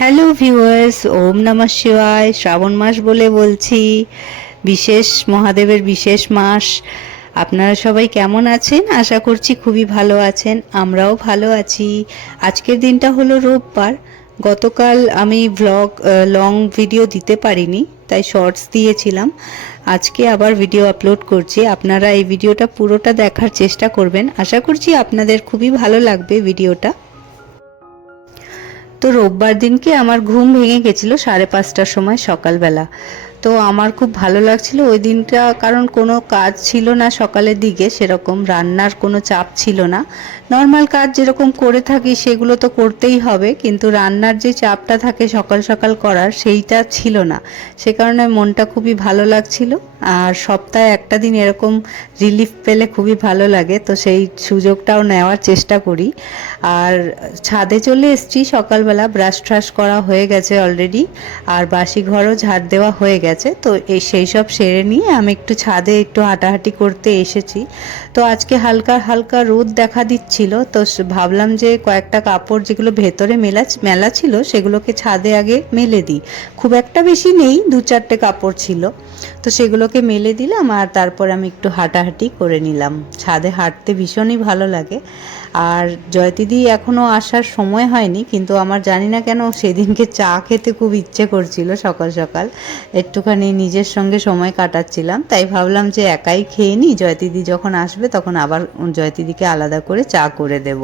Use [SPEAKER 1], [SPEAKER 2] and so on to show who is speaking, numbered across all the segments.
[SPEAKER 1] Hello viewers ওম নমঃ শিবায়, শ্রাবণ মাস বলে বলছি, বিশেষ, মহাদেবের বিশেষ মাস। আপনারা সবাই কেমন আছেন? আশা করছি খুবই ভালো আছেন, আমরাও ভালো আছি। আজকের দিনটা হলো রোববার। গতকাল আমি ভ্লগ লং ভিডিও দিতে পারিনি, তাই শর্টস দিয়েছিলাম। আজকে আবার ভিডিও আপলোড করছি। আপনারা এই ভিডিওটা পুরোটা দেখার চেষ্টা করবেন। আশা করছি আপনাদের খুবই ভালো লাগবে ভিডিওটা তো রোববার দিনকে আমার ঘুম ভেঙে গেছিল সাড়ে পাঁচটার সময় সকালবেলা। তো আমার খুব ভালো লাগছিল ওই দিনটা, কারণ কোনো কাজ ছিল না সকালের দিকে, সেরকম রান্নার কোনো চাপ ছিল না। নর্মাল কাজ যেরকম করে থাকি সেগুলো তো করতেই হবে, কিন্তু রান্নার যে চাপটা থাকে সকাল সকাল করার সেইটা ছিল না। সে কারণে মনটা খুবই ভালো লাগছিল, আর সপ্তাহে একটা দিন এরকম রিলিফ পেলে খুবই ভালো লাগে, তো সেই সুযোগটাও নেওয়ার চেষ্টা করি। আর ছাদে চলে এসেছি, সকালবেলা ব্রাশ ট্রাশ করা হয়ে গেছে অলরেডি আর বাসি ঘরও ঝাড় দেওয়া হয়ে গেছে। তো এই সেই সব সেরে নিয়ে আমি একটু ছাদে একটু হাঁটাহাঁটি করতে এসেছি। তো আজকে হালকা হালকা রোদ দেখা দিচ্ছিল। তো ভাবলাম যে কয়েকটা কাপড় যেগুলো ভেতরে মেলা মেলা ছিল সেগুলোকে ছাদে আগে মেলে দিই। খুব একটা বেশি নেই, দু চারটে কাপড় ছিল। তো সেগুলোকে মেলে দিলাম আর তারপর আমি একটু হাঁটাহাঁটি করে নিলাম। ছাদে হাঁটতে ভীষণই ভালো লাগে। আর জয়তিদি এখনও আসার সময় হয়নি, কিন্তু আমার জানি না কেন সেদিনকে চা খেতে খুব ইচ্ছে করছিল সকাল সকাল। একটুখানি নিজের সঙ্গে সময় কাটাচ্ছিলাম, তাই ভাবলাম যে একাই খেয়ে নিই, জয়তিদি যখন আসবে তখন আবার জয়তিদিকে আলাদা করে চা করে দেব।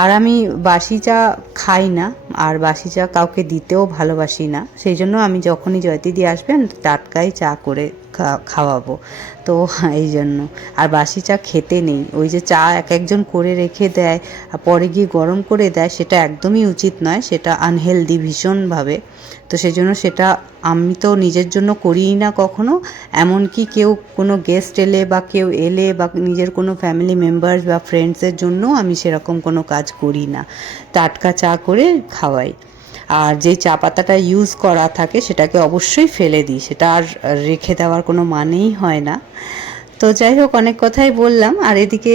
[SPEAKER 1] আর আমি বাসি চা খাই না, আর বাসি চা কাউকে দিতেও ভালোবাসি না, সেই জন্য আমি যখনই জয়তিদি আসবেন টাটকাই চা করে খাওয়াবো। তো এই জন্য। আর বাসি চা খেতে নেই। ওই যে চা এক একজন করে রেখে দেয়, আর পরে গিয়ে গরম করে দেয়, সেটা একদমই উচিত নয়। সেটা আনহেলদি ভীষণভাবে। তো সেই জন্য সেটা আমি তো নিজের জন্য করিই না কখনো। এমনকি কেউ কোনো গেস্ট এলে বা কেউ এলে বা নিজের কোনো ফ্যামিলি মেম্বার্স বা ফ্রেন্ডসের জন্য আমি সেরকম কোনো কাজ করি না। টাটকা চা করে খাওয়াই। আর যে চা পাতাটা ইউজ করা থাকে সেটাকে অবশ্যই ফেলে দিই। সেটা আর রেখে দেওয়ার কোনো মানেই হয় না। তো যাই হোক, অনেক কথাই বললাম। আর এদিকে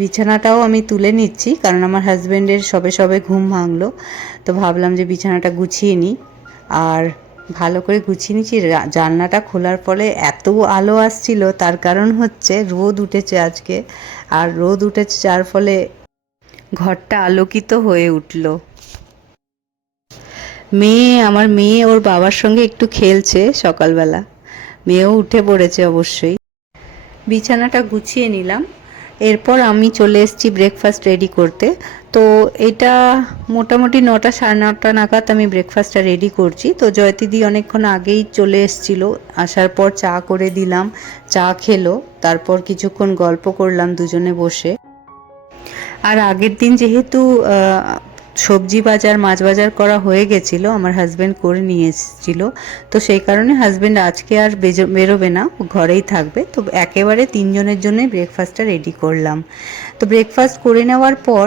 [SPEAKER 1] বিছানাটাও আমি তুলে নিচ্ছি, কারণ আমার হাজব্যান্ডের সবে সবে ঘুম ভাঙলো। তো ভাবলাম যে বিছানাটা গুছিয়ে নিই। আর ভালো করে গুছিয়ে নিচ্ছি। জানলাটা খোলার ফলে এত আলো আসছিল, তার কারণ হচ্ছে রোদ উঠেছে আজকে। আর রোদ উঠেছে যার ফলে ঘরটা আলোকিত হয়ে উঠল। মেয়ে, আমার মেয়ে ওর বাবার সঙ্গে একটু খেলছে সকালবেলা। মেয়েও উঠে পড়েছে অবশ্যই। বিছানাটা গুছিয়ে নিলাম। এরপর আমি চলে এসেছি ব্রেকফাস্ট রেডি করতে। তো এটা মোটামুটি নটা সাড়ে নটা নাগাদ আমি ব্রেকফাস্টটা রেডি করছি। তো জয়তিদি অনেকক্ষণ আগেই চলে এসেছিল। আসার পর চা করে দিলাম, চা খেলো, তারপর কিছুক্ষণ গল্প করলাম দুজনে বসে। আর আগের দিন যেহেতু সবজি বাজার, মাছ বাজার করা হয়ে গেছিল, আমার হাজব্যান্ড করে নিয়ে এসেছিল তো সেই কারণে হাজব্যান্ড আজকে আর বেরোবে না ঘরেই থাকবে। তো একেবারে তিনজনের জন্যই ব্রেকফাস্টটা রেডি করলাম। তো ব্রেকফাস্ট করে নেওয়ার পর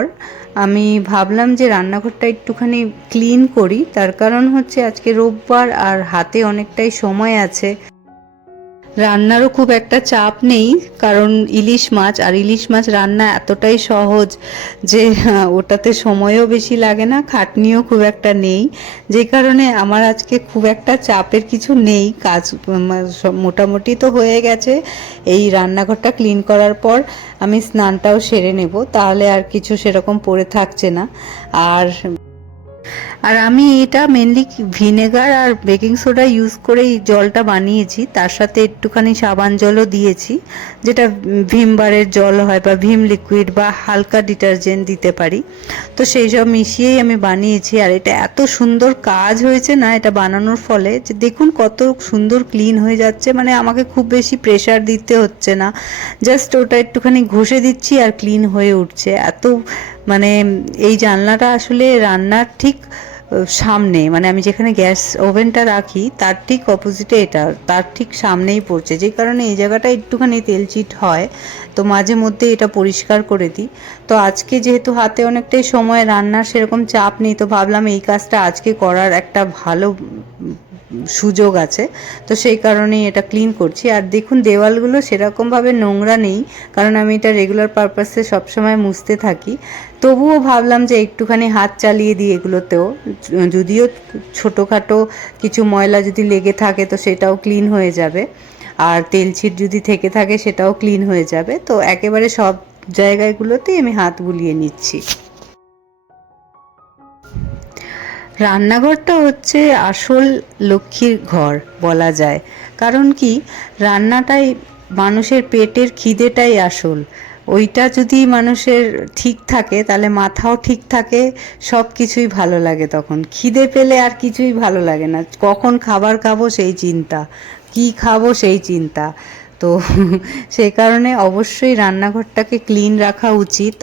[SPEAKER 1] আমি ভাবলাম যে রান্নাঘরটা একটুখানি ক্লিন করি। তার কারণ হচ্ছে আজকে রোববার আর হাতে অনেকটাই সময় আছে। রান্নারও খুব একটা চাপ নেই কারণ ইলিশ মাছ আর ইলিশ মাছ রান্না এতটাই সহজ যে আহ, ওটাতে সময়ও বেশি লাগে না খাটনিও খুব একটা নেই। যে কারণে আমার আজকে খুব একটা চাপের কিছু নেই কাজ মোটামুটি তো হয়ে গেছে। এই রান্নাঘরটা ক্লিন করার পর আমি স্নানটাও সেরে নেব তাহলে আর কিছু সেরকম পড়ে থাকছে না। আর আর আমি এটা মেনলি ভিনেগার আর বেকিং সোডা ইউজ করে এই জলটা বানিয়েছি। তার সাথে একটুখানি সাবান জলও দিয়েছি, যেটা ভিমবারের জল হয় বা ভিম লিকুইড বা হালকা ডিটারজেন্ট দিতে পারি। তো সেই সব মিশিয়েই আমি বানিয়েছি আর এটা এত সুন্দর কাজ হয়েছে না এটা বানানোর ফলে যে দেখুন কত সুন্দর ক্লিন হয়ে যাচ্ছে মানে আমাকে খুব বেশি প্রেশার দিতে হচ্ছে না। জাস্ট ওটা একটুখানি ঘষে দিচ্ছি আর ক্লিন হয়ে উঠছে। এত মানে এই জানলাটা আসলে রান্নার ঠিক সামনে মানে আমি যেখানে গ্যাস ওভেনটা রাখি, তার ঠিক অপোজিটে এটা, তার ঠিক সামনেই পড়ছে। যে কারণে এই জায়গাটা একটুখানি তেলচিট হয়, তো মাঝে মধ্যে এটা পরিষ্কার করে দিই। তো আজকে যেহেতু হাতে অনেকটাই সময়, রান্নার সেরকম চাপ নেই, তো ভাবলাম এই কাজটা আজকে করার একটা ভালো সুযোগ আছে। তো সেই কারণেই এটা ক্লিন করছি। আর দেখুন, দেওয়ালগুলো সেরকমভাবে নোংরা নেই, কারণ আমি এটা রেগুলার পারপাসে সবসময় মুছতে থাকি। তবুও ভাবলাম যে একটুখানি হাত চালিয়ে দিই এগুলোতেও। যদিও ছোটোখাটো কিছু ময়লা যদি লেগে থাকে তো সেটাও ক্লিন হয়ে যাবে। আর তেল ছিট যদি থেকে থাকে সেটাও ক্লিন হয়ে যাবে। তো একেবারে সব জায়গাগুলোতেই আমি হাত বুলিয়ে নিচ্ছি। রান্নাঘরটা হচ্ছে আসল লক্ষ্মীর ঘর বলা যায়। কারণ কি? রান্নাটাই মানুষের পেটের খিদেটাই আসল। ওইটা যদি মানুষের ঠিক থাকে, তাহলে মাথাও ঠিক থাকে, সব কিছুই ভালো লাগে তখন। খিদে পেলে আর কিছুই ভালো লাগে না। কখন খাবার খাব সেই চিন্তা, কি খাব সেই চিন্তা। তো সেই কারণে অবশ্যই রান্নাঘরটাকে ক্লিন রাখা উচিত।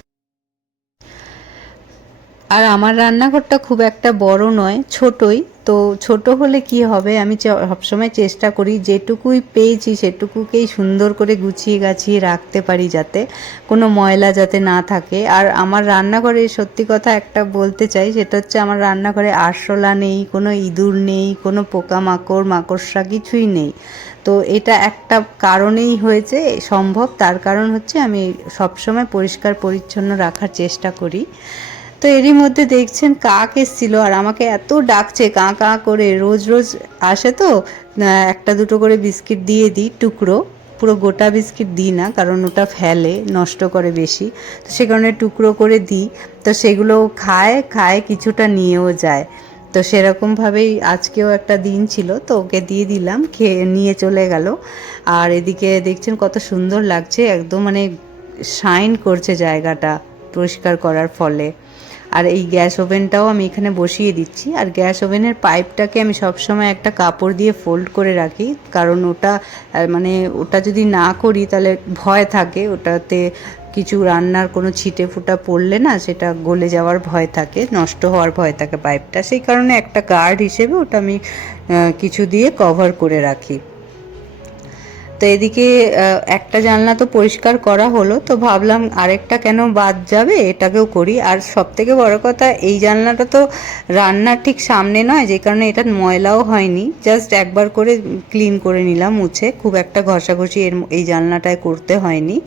[SPEAKER 1] আর আমার রান্নাঘরটা খুব একটা বড় নয়, ছোটই। তো ছোট হলে কি হবে? আমি সবসময় চেষ্টা করি যেটুকুই পেয়েছি সেটুকুকেই সুন্দর করে গুছিয়ে গাছিয়ে রাখতে পারি যাতে কোনো ময়লা যাতে না থাকে। আর আমার রান্নাঘরে সত্যি কথা একটা বলতে চাই, সেটা হচ্ছে আমার রান্নাঘরে আরশোলা নেই, কোনো ইঁদুর নেই, কোনো পোকামাকড়, মাকড়সা কিছুই নেই। তো এটা একটা কারণেই হয়েছে, সম্ভব। তার কারণ হচ্ছে আমি সবসময় পরিষ্কার পরিচ্ছন্ন রাখার চেষ্টা করি। তো এরই মধ্যে দেখছেন কাক এসছিল আর আমাকে এত ডাকছে, কাঁ কাঁ করে। রোজ রোজ আসে তো একটা দুটো করে বিস্কিট দিয়ে দিই, টুকরো। পুরো গোটা বিস্কিট দিই না, কারণ ওটা ফেলে, নষ্ট করে বেশি। তো সে কারণে টুকরো করে দিই। তো সেগুলো খায় খায়, কিছুটা নিয়েও যায়। তো সেরকমভাবেই আজকেও একটা দিন ছিল, তো ওকে দিয়ে দিলাম, খেয়ে নিয়ে চলে গেল। আর এদিকে দেখছেন কত সুন্দর লাগছে, একদম মানে শাইন করছে জায়গাটা পরিষ্কার করার ফলে। আর এই গ্যাস ওভেনটাও আমি এখানে বসিয়ে দিচ্ছি। আর গ্যাস ওভেনের পাইপটাকে আমি সবসময় একটা কাপড় দিয়ে ফোল্ড করে রাখি। কারণ ওটা মানে ওটা যদি না করি তাহলে ভয় থাকে। ওটাতে কিছু রান্নার কোনো ছিটে ফুটা পড়লে না সেটা গলে যাওয়ার ভয় থাকে, নষ্ট হওয়ার ভয় থাকে পাইপটা। সেই কারণে একটা গার্ড হিসেবে ওটা আমি কিছু দিয়ে কভার করে রাখি। তো এদিকে একটা জানলা তো পরিষ্কার করা হলো, তো ভাবলাম আরেকটা কেন বাদ যাবে, এটাকেও করি। আর সব থেকে বড় কথা, এই জানলাটা তো রান্নার ঠিক সামনে নয়, যে কারণে এটা ময়লাও হয়নি। জাস্ট একবার করে ক্লিন করে নিলাম মুছে, খুব একটা ঘষাঘষি এর এই জানলাটায় করতে হয়নি।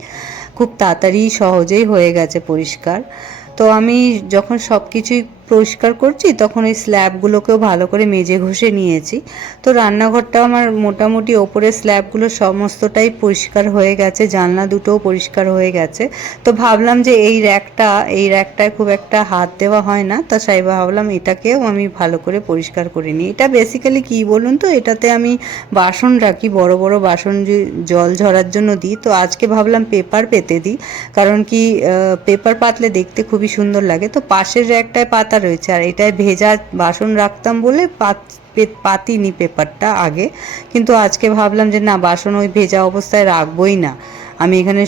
[SPEAKER 1] খুব তাড়াতাড়ি সহজেই হয়ে গেছে পরিষ্কার। তো আমি যখন সব কিছুই পরিষ্কার করছি, তখন ওই স্ল্যাবগুলোকেও ভালো করে মেজে ঘষে নিয়েছি। তো রান্নাঘরটা আমার মোটামুটি ওপরের স্ল্যাবগুলো সমস্তটাই পরিষ্কার হয়ে গেছে, জানলা দুটোও পরিষ্কার হয়ে গেছে। তো ভাবলাম যে এই র্যাকটা এই র্যাকটায় খুব একটা হাত দেওয়া হয় না, তা সাই ভাবলাম এটাকেও আমি ভালো করে পরিষ্কার করে নিই। এটা বেসিক্যালি কি বলুন তো, এটাতে আমি বাসন রাখি, বড় বড় বাসন জল ঝরার জন্য দিই। তো আজকে ভাবলাম পেপার পেতে দিই, কারণ কি পেপার পাতলে দেখতে খুবই সুন্দর লাগে। তো পাশের র্যাকটায় পাতা রয়েছে। আর এটায় ভেজা বাসন রাখতাম বলে পাত পাতিনি পেপারটা আগে। কিন্তু আজকে ভাবলাম যে না, বাসন ওই ভেজা অবস্থায় রাখবোই না। আমি এখানে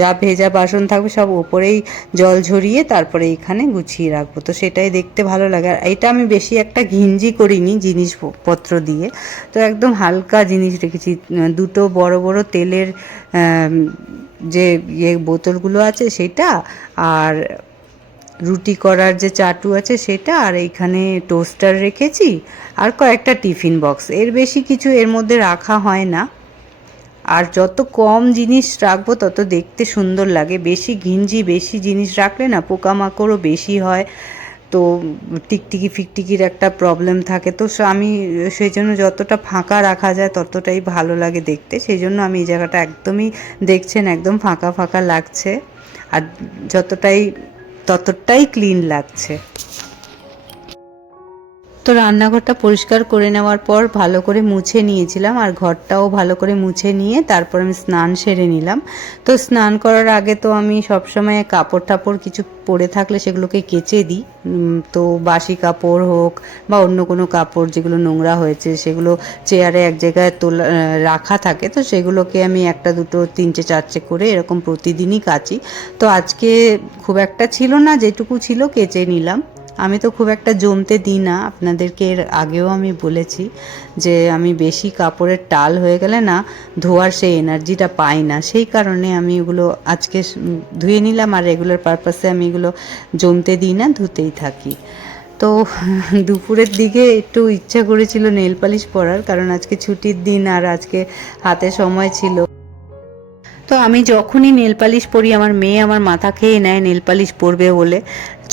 [SPEAKER 1] যা ভেজা বাসন থাকবে সব ওপরেই জল ঝরিয়ে তারপরে এখানে গুছিয়ে রাখব। তো সেটাই দেখতে ভালো লাগে। আর এটা আমি বেশি একটা ঘিঞ্জি করিনি জিনিসপত্র দিয়ে। তো একদম হালকা জিনিস রেখেছি। দুটো বড় বড় তেলের যে ইয়ে বোতলগুলো আছে সেটা আর রুটি করার যে চাটু আছে সেটা, আর এইখানে টোস্টার রেখেছি, আর কয়েকটা টিফিন বক্স এর বেশি কিছু এর মধ্যে রাখা হয় না। আর যত কম জিনিস রাখব, তত দেখতে সুন্দর লাগে। বেশি ঘিঞ্জি, বেশি জিনিস রাখলে না পোকামাকড়ও বেশি হয়। তো টিকটিকি, ফিকটিকির একটা প্রবলেম থাকে। তো আমি, সেই জন্য যতটা ফাঁকা রাখা যায়, ততটাই ভালো লাগে দেখতে। সেই জন্য আমি এই জায়গাটা একদমই দেখছেন, একদম ফাঁকা ফাঁকা লাগছে। আর যতটাই ততটাই ক্লিন লাগছে। তো রান্নাঘরটা পরিষ্কার করে নেওয়ার পর ভালো করে মুছে নিয়েছিলাম আর ঘরটাও ভালো করে মুছে নিয়ে তারপর আমি স্নান সেরে নিলাম। তো স্নান করার আগে তো আমি সবসময় কাপড় টাপড় কিছু পরে থাকলে সেগুলোকে কেচে দিই। তো বাসি কাপড় হোক বা অন্য কোনো কাপড় যেগুলো নোংরা হয়েছে সেগুলো চেয়ারে এক জায়গায় তোলা রাখা থাকে তো সেগুলোকে আমি একটা দুটো, তিনটে, চারটে করে এরকম প্রতিদিনই কাচি। তো আজকে খুব একটা ছিল না, যেটুকু ছিল কেচে নিলাম। আমি তো খুব একটা জমতে দিই না। আপনাদেরকে এর আগেও আমি বলেছি যে আমি বেশি কাপড়ের টাল হয়ে গেলে না ধোয়ার সেই এনার্জিটা পাই না। সেই কারণে আমি এগুলো আজকে ধুয়ে নিলাম আর রেগুলার পারপাসে আমি এগুলো জমতে দিই না, ধুতেই থাকি। তো দুপুরের দিকে একটু ইচ্ছা করেছিল নেল পালিশ পরার, কারণ আজকে ছুটির দিন আর আজকে হাতে সময় ছিল। তো আমি যখনই নেল পালিশ পরি আমার মেয়ে আমার মাথা খেয়ে নেয় নেল পালিশ পরবে বলে।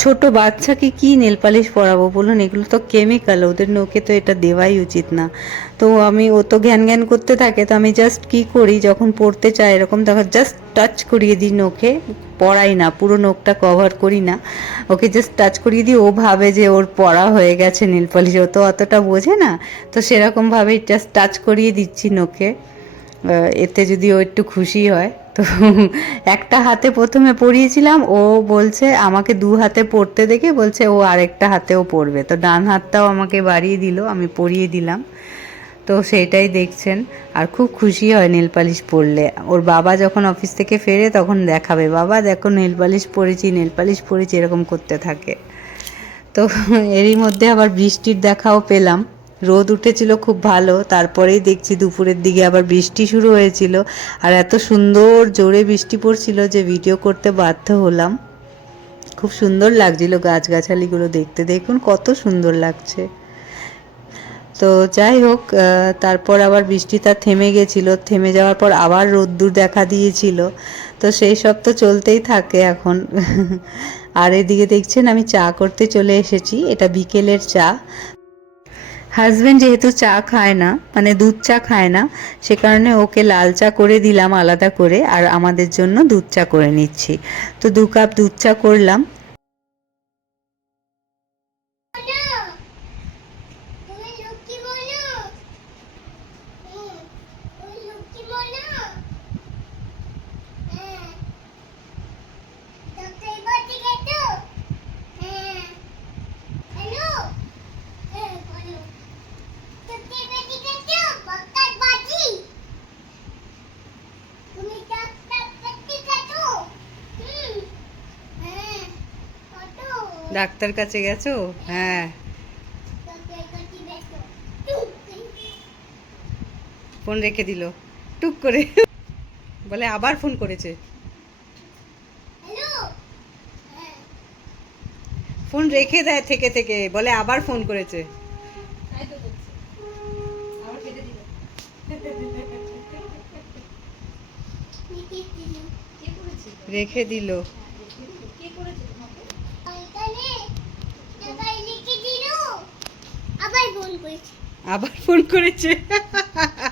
[SPEAKER 1] ছোট বাচ্চাকে কি নেল পালিশ পরাবো বলুন? এগুলো তো কেমিক্যাল ওদের নোকে তো এটা দেওয়াই উচিত না। তো আমি ও তো জ্ঞান জ্ঞান করতে থাকে তো আমি জাস্ট কি করি? যখন পড়তে চাই এরকম তখন জাস্ট টাচ করিয়ে দিই নোকে পড়াই না পুরো নোকটা কভার করি না। ওকে জাস্ট টাচ করিয়ে দিই ও ভাবে যে ওর পড়া হয়ে গেছে নীল পালিশ ও তো অতটা বোঝে না। তো সেরকমভাবেই জাস্ট টাচ করিয়ে দিচ্ছি আহ, এতে যদি ও একটু খুশি হয়, তো একটা হাতে প্রথমে পরিয়েছিলাম, ও বলছে আমাকে দু হাতে পড়তে দেখে বলছে ও আরেকটা হাতেও পড়বে। তো ডান হাতটাও আমাকে বাড়িয়ে দিল, আমি পরিয়ে দিলাম। তো সেটাই দেখছেন, আর খুব খুশি হয় নেল পালিশ পরলে। ওর বাবা যখন অফিস থেকে ফেরে তখন দেখাবে, বাবা, দেখো নেল পালিশ পরেছি, নেল পালিশ পরেছি, এরকম করতে থাকে। তো এরই মধ্যে আবার বৃষ্টির দেখাও পেলাম। রোদ উঠেছিল খুব ভালো, তারপরেই দেখছি দুপুরের দিকে আবার বৃষ্টি শুরু হয়েছিল। আর এত সুন্দর জোরে বৃষ্টি পড়ছিল যে ভিডিও করতে বাধ্য হলাম। খুব সুন্দর লাগছিল গাছগাছালিগুলো দেখতে, দেখুন কত সুন্দর লাগছে। তো যাই হোক তারপর আবার বৃষ্টিটা থেমে গেছিল। থেমে যাওয়ার পর আবার রোদ্দুর দেখা দিয়েছিল। তো সেই সব তো চলতেই থাকে এখন। আর এদিকে দেখছেন আমি চা করতে চলে এসেছি। এটা বিকেলের চা। হাজবেন্ড যেহেতু চা খায় না মানে দুধ চা খায় না, সে কারণে ওকে লাল চা করে দিলাম আলাদা করে, আর আমাদের জন্য দুধ চা করে নিচ্ছি। তো দু কাপ দুধ চা করলাম
[SPEAKER 2] তুমি লক্ষ্মী বলো হুম, তুমি লক্ষ্মী বলো হ্যাঁ ডক্টর বাড়ি গেছো হ্যাঁ হ্যালো হ্যাঁ বলো ডক্টর বাড়ি গেছো ডক্টর বাড়ি তুমি ডক্টর বাড়ি গেছো হুম হ্যাঁ কত
[SPEAKER 1] ডাক্তার কাছে গেছো? হ্যাঁ। ফোন রেখে দিল। টুক করে। বলে আবার ফোন করেছে। ফোন রেখে দেয় থেকে থেকে। বলে আবার ফোন করেছে। রেখে দিল
[SPEAKER 2] এখানে সবাই লিখে দিল আবার ফোন করেছে
[SPEAKER 1] আবার ফোন করেছে।